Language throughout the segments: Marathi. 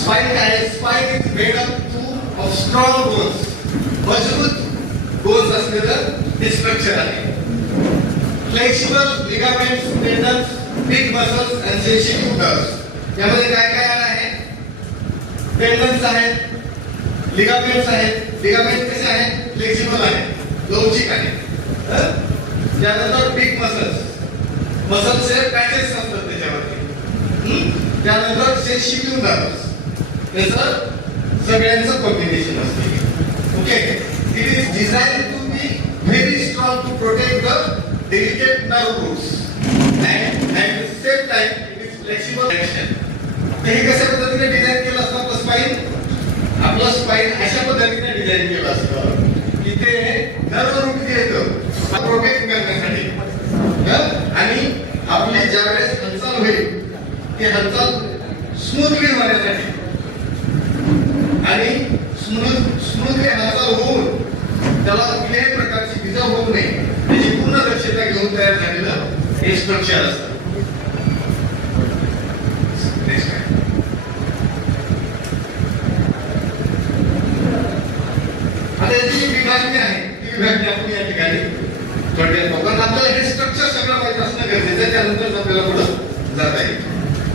स्पाइन काय आहे? Spine is made up of strong bones. मजबूत बोन्स असलेलं हे स्ट्रक्चर आहे. Flexible ligaments, tendons, big muscles and sensitive nerves. यामध्ये काय काय आहे? टेंडन्स आहेत, लिगामेंट्स आहेत. लिगामेंट कसे आहेत? फ्लेक्सिबल आहेत, लवचिक आहेत. त्यानंतर बिग मसल्स, मसल्सचे पॅचेस असतात त्याच्यावरती. त्यानंतर सेन्सिटिव्ह नर्व्स, त्याचं सगळ्यांचं कॉम्बिनेशन असते. Okay, it is design to be very strong to protect the delicate nerve roots and at the same time it is flexible action. हे कशा पद्धतीने डिझाईन केलं असतं आपलं स्पाइन? आपलं स्पाइन अशा पद्धतीने डिझाईन केलं असतं की ते नर्व रूट जे येतं प्रोटेक्ट करण्यासाठी आणि आपली ज्यावेळेस हालचाल होईल ती हालचाल स्मूथली होण्यासाठी आणि स्मूथली हालचाल होऊन त्याला कुठल्याही प्रकारची इजा होऊ नये त्याची पूर्ण दक्षता घेऊन तयार झालेलं हे स्ट्रक्चर असतं. आता याची विभागणी आहे, ती विभागणी आपण या ठिकाणी थोडक्यात बघू. कारण आपल्याला हे स्ट्रक्चर सगळं माहित असणं गरजेचं आहे, त्यानंतर आपल्याला पुढे जाता येईल.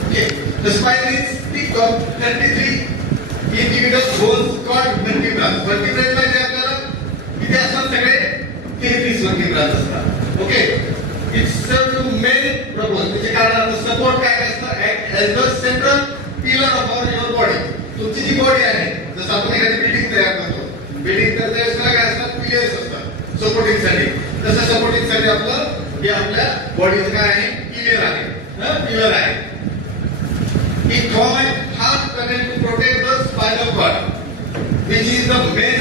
Okay, the spine is thick of 33 individual bones called vertebrae. Vertebrae म्हणजे आपल्याला किती असतात? सगळे 33 vertebrae असतात. Okay, it's serve two main purpose. म्हणजे कारण सपोर्ट काय असतं? Act as the central pillar of our your body. तुमची जी बॉडी आहे, जसं आपण एखादी बिल्डिंग तयार करतो, बिल्डिंग करता वेळेस काय असतात? पिलर्स असतात सपोर्टिंग साठी. तसं सपोर्टिंग साठी आपलं हे आपल्या बॉडीचं काय आहे? पिलर आहे. पिलर आहे. It forms half connect to protect the spinal cord, which is the main